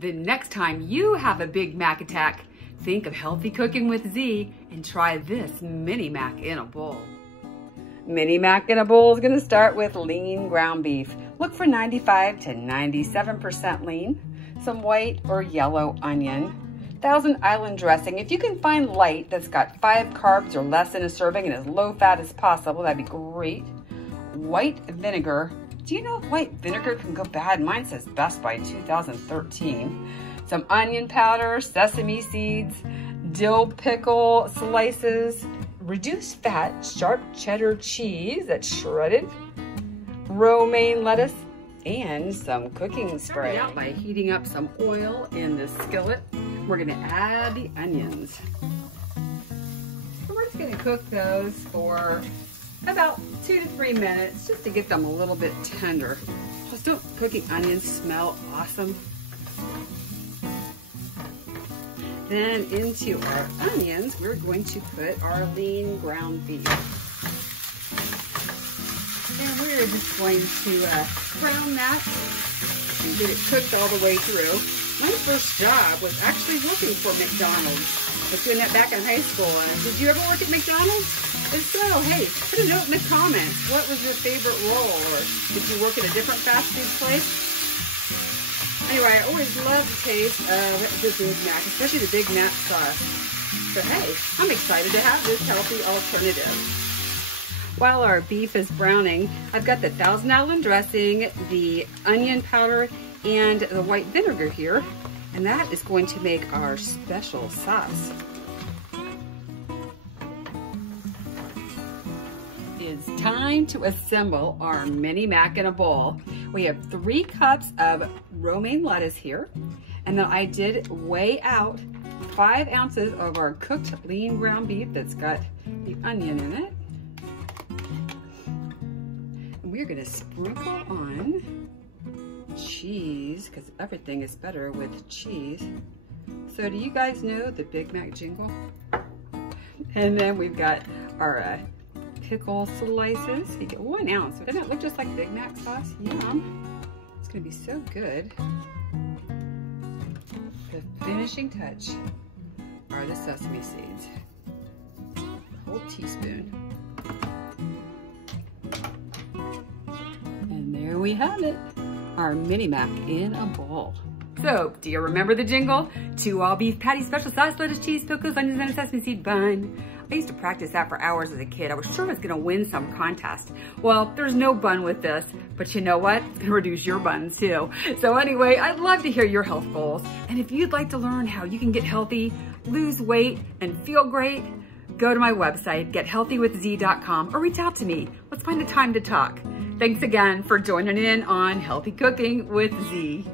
The next time you have a Big Mac attack, think of healthy cooking with Z and try this mini mac in a bowl. Mini mac in a bowl is gonna start with lean ground beef. Look for 95 to 97% lean, some white or yellow onion, Thousand Island dressing. If you can find light that's got 5 carbs or less in a serving and as low fat as possible, that'd be great. White vinegar. Do you know if white vinegar can go bad? Mine says best by 2013. Some onion powder, sesame seeds, dill pickle slices, reduced fat, sharp cheddar cheese that's shredded, romaine lettuce, and some cooking spray. Starting out by heating up some oil in the skillet. We're gonna add the onions. So we're just gonna cook those for about 2 to 3 minutes just to get them a little bit tender. Just don't cooking onions smell awesome? Then into our onions, we're going to put our lean ground beef. And we're just going to brown that and get it cooked all the way through. My first job was actually working for McDonald's. I was doing that back in high school. Did you ever work at McDonald's? If so, hey, put a note in the comments. What was your favorite role? Or did you work at a different fast food place? Anyway, I always love the taste of the Big Mac, especially the Big Mac sauce. So hey, I'm excited to have this healthy alternative. While our beef is browning, I've got the Thousand Island dressing, the onion powder, and the white vinegar here. And that is going to make our special sauce. It's time to assemble our mini mac in a bowl. We have 3 cups of romaine lettuce here, and then I did weigh out 5 ounces of our cooked lean ground beef that's got the onion in it. And we're gonna sprinkle on cheese, because everything is better with cheese. So do you guys know the Big Mac jingle? And then we've got our pickle slices. You get 1 ounce. Doesn't it look just like Big Mac sauce? Yum. It's gonna be so good. The finishing touch are the sesame seeds. A whole teaspoon. And there we have it. Our mini mac in a bowl. So, do you remember the jingle? 2 all beef patty, special sauce, lettuce, cheese, pickles, onions, and a sesame seed bun. I used to practice that for hours as a kid. I was sure I was gonna win some contest. Well, there's no bun with this, but you know what? It's gonna reduce your buns too. So anyway, I'd love to hear your health goals. And if you'd like to learn how you can get healthy, lose weight, and feel great, go to my website, gethealthywithz.com, or reach out to me. Let's find a time to talk. Thanks again for joining in on Healthy Cooking with Z.